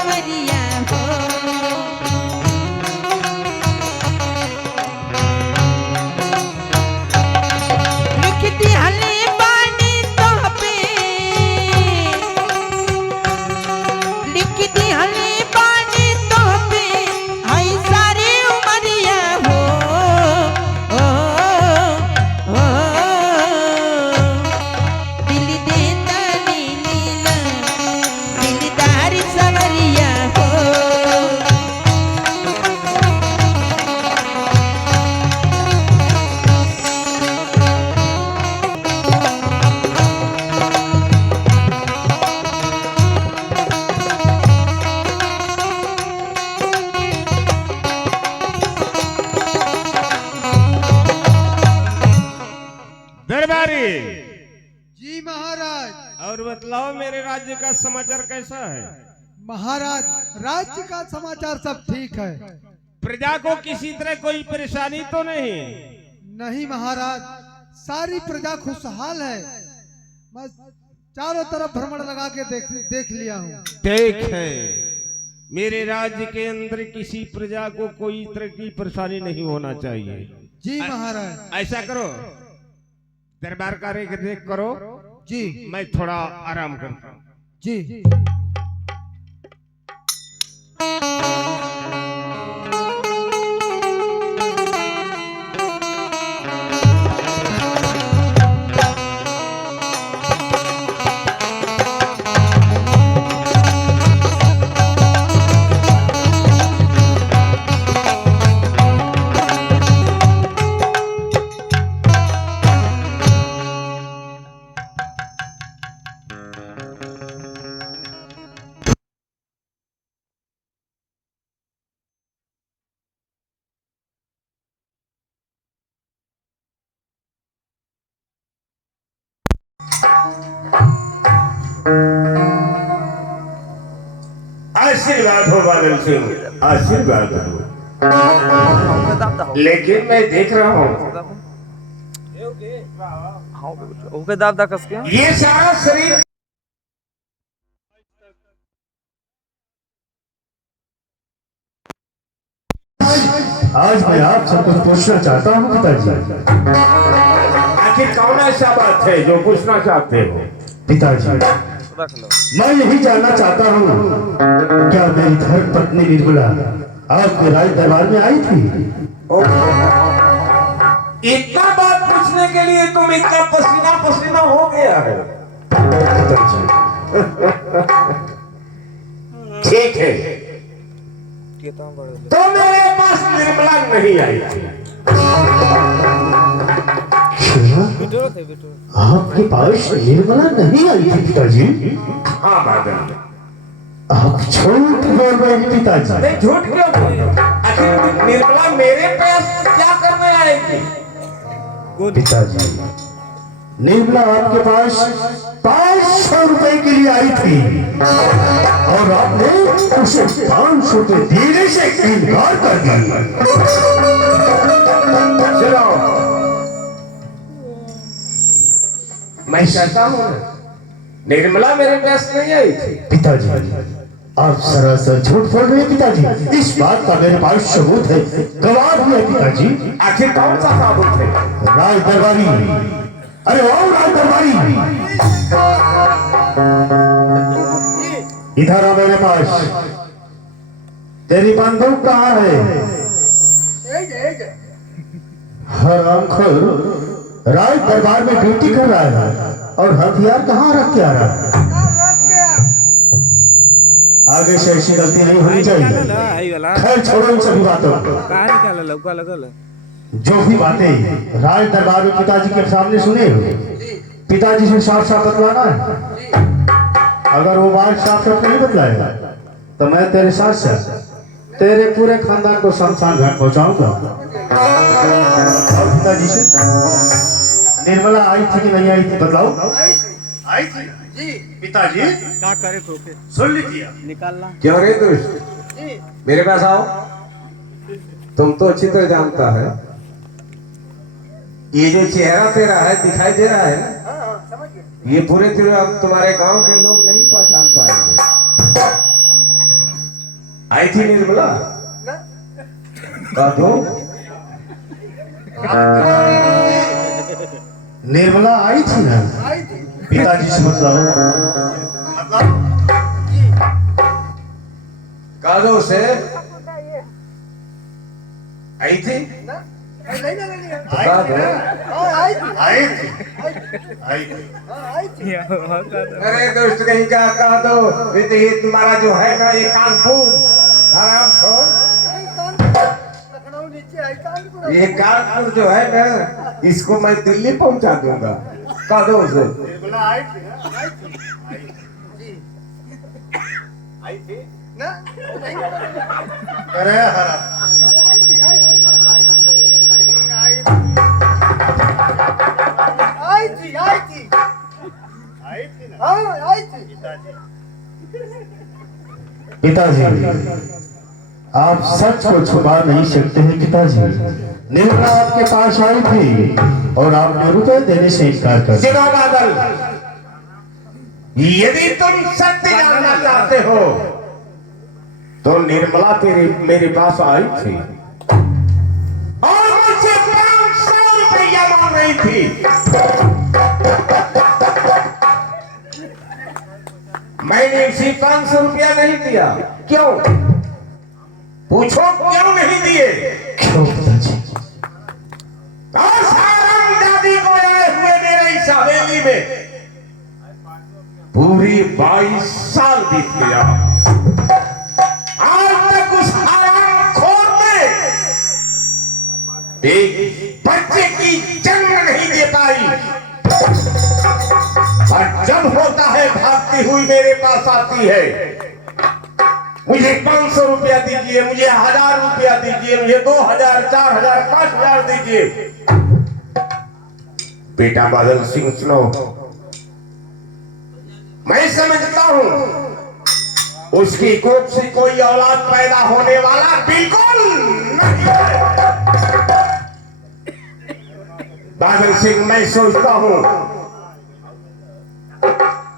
सवरिया हो लिखती हले बानी तो पे लिखती हले बानी तो पे आई सारी उमरिया हो ओ, ओ, दिल देता नीला दिलदार सवरिया हो दरबारी जी महाराज। और बतलाओ मेरे राज्य का समाचार कैसा है? महाराज राज्य का समाचार सब ठीक है। प्रजा को किसी तरह कोई परेशानी तो नहीं? नहीं महाराज, सारी प्रजा खुशहाल है। मैं चारों तरफ भ्रमण लगा के देख लिया हूँ। ठीक है, मेरे राज्य के अंदर किसी प्रजा को कोई तरह की परेशानी नहीं होना चाहिए। जी महाराज। ऐसा करो, दरबार का देख करो जी। मैं थोड़ा आराम करता हूँ। जी। आशीर्वाद हो बादल सिंह, आशीर्वाद हो। लेकिन मैं देख रहा हूँ ये सारा शरीर आज मैं आप सबको पूछना चाहता हूँ पिताजी। आखिर कौन ऐसा बात है जो पूछना चाहते हो? पिताजी, मैं यही जानना चाहता हूँ, क्या मेरी धर्म पत्नी निर्मला आपके राज दरबार में आई थी? इतना बात पूछने के लिए तुम इतना पसीना पसीना हो गया है? ठीक है, तो मेरे पास निर्मला नहीं आई थी। आपके पास निर्मला नहीं आई थी पिताजी? हाँ बादल, आप झूठ बोल रहे हैं पिताजी। नहीं, झूठ क्यों बोल रहे हो? आखिर निर्मला मेरे पास क्या करने आएगी? पिताजी, निर्मला आपके पास 500 रुपए के लिए आई थी और आपने उसे 500 रुपए देने से इनकार कर दिया। चलो, मैं कहता हूँ निर्मला मेरे पास नहीं आई थी। पिताजी, आप सरासर झूठ बोल रहे हैं पिताजी। इस बात का मेरे पास सबूत है, गवाह भी है पिताजी। आखिर कौन सा सबूत है? राज दरबारी, अरे ओ राज दरबारी, इधर आ मेरे पास। तेरी बंदूक कहाँ है? हरामखोर राज दरबार में ड्यूटी कर रहा है और हथियार कहाँ रख के आ रहा है? आगे से ऐसी गलती नहीं होनी चाहिए। खैर छोड़ो इन सभी बातों को। जो भी बातें राज दरबार में पिताजी के सामने सुने हो, पिताजी से साफ साफ बतलाना है। अगर वो बात साफ साफ नहीं बतलाएगा तो मैं तेरे साथ साथ तेरे पूरे खानदान को शमशान घाट पहुंचाऊंगा। और पिताजी से निर्मला आई थी कि नहीं आई थी बतलाओ। आई थी जी। पिताजी क्या करे ठोके सुन लीजिए, निकालना। क्यों रे दुष्ट, मेरे पास आओ। तुम तो अच्छी तरह जानता है ये जो चेहरा तेरा है दिखाई दे रहा है ना, ये पूरे तुम्हारे गांव के लोग नहीं पहचान पाएंगे। आई थी निर्मला कह दो निर्मला आई थी ना पिताजी से मतलब कह दो उसे आई थी बता दो अरे दोस्त कहीं का कह दो ये तुम्हारा जो है ना ये कानपुर आराम ये कानपुर जो है ना इसको मैं दिल्ली पहुंचा दूंगा कह दो उसे अरे पिताजी आप सच को छुपा नहीं सकते हैं पिताजी। निर्मला आपके पास आई थी और आपने रुपए देने से इनकार कर दिया। सुनो बादल, यदि तुम सत्य जानना चाहते हो तो निर्मला मेरे पास आई थी और मुझसे 500 रुपया मांग रही थी। मैंने इसी 500 रुपया नहीं दिया। क्यों? पूछो क्यों नहीं दिए? क्यों पिताजी? और सारंग दादी को आए हुए मेरे इस हवेली में पूरी 22 साल बीत गया। आज तक उस हराम खोर ने एक बच्चे की जन्म नहीं दे पाई और जब होता है भागती हुई मेरे पास आती है। मुझे 500 रुपया दीजिए, मुझे 1000 रुपया दीजिए, मुझे 2000, 4000, 5000 दीजिए। बेटा बादल सिंह सुनो, मैं समझता हूं उसकी कोख से कोई औलाद पैदा होने वाला बिल्कुल नहीं है। बादल सिंह मैं सोचता हूं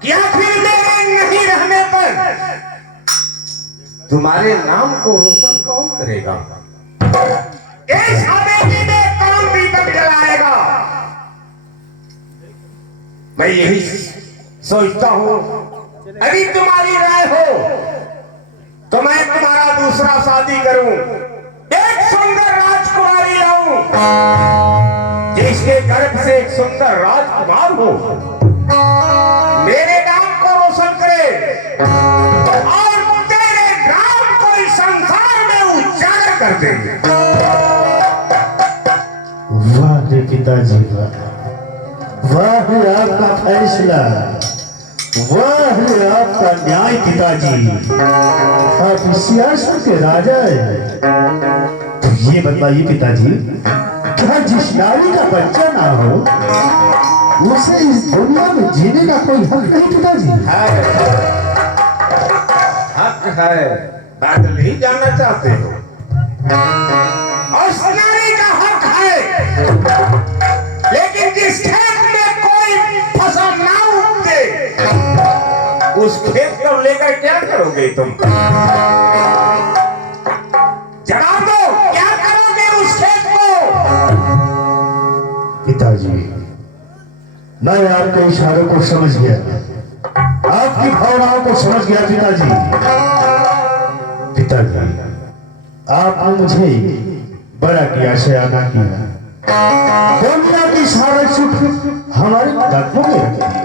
कि आखिर मेरे नहीं रहने पर तुम्हारे नाम को रोशन कौन करेगा? इस हवेली में कौन दीपक जलाएगा? मैं यही सोचता हूं अभी तुम्हारी राय हो तो मैं तुम्हारा दूसरा शादी करूं, एक सुंदर राजकुमारी लाऊं जिसके गर्भ से एक सुंदर राजकुमार हो, मेरे नाम को रोशन करे और तेरे नाम को इस संसार में उजागर कर दे। वाह रे पिताजी वाह, वाह रे आपका फैसला, वाह रे आपका न्याय पिताजी। आप सियासत के राजा हैं। तो ये बताइए पिताजी, क्या जिस नारी का बच्चा ना हो उसे इस दुनिया में जीने का कोई हक नहीं पिताजी? हक है, बादल ही जानना चाहते हो। उस नारी का हक है, लेकिन जिस खेत में कोई फसल ना उगते उस खेत को लेकर क्या करोगे तुम? जवाब दो, क्या करोगे उस खेत को? पिताजी मैं आपके इशारों को समझ गया, आपकी भावनाओं को समझ गया पिताजी। पिताजी आपने मुझे बड़ा किया, सयाना किया, दुनिया की सारा सुख हमारे कदमों में रख दिए।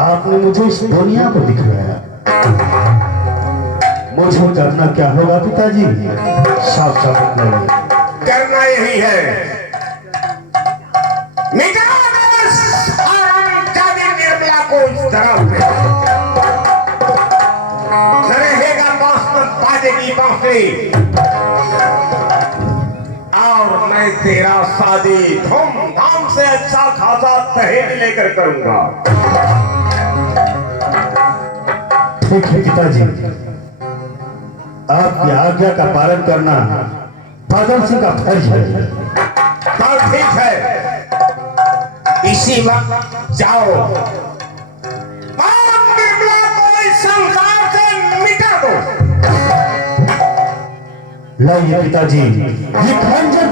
आपने मुझे इस दुनिया को दिखाया, मुझे करना क्या होगा पिताजी? साफ साफ बताइए। करना यही है, निर्मला को इस तरह न रहेगा बांसुरी बाजेगी बांसुरी और मैं तेरा शादी धूमधाम से अच्छा खासा दहेज लेकर करूंगा। ठीक है पिताजी, आपकी आज्ञा का पालन करना बादल सिंह का फर्ज है। तो ठीक है, इसी वक्त जाओ और निर्मला को इस संसार से मिटा दो। लाइए पिताजी, ये खंजर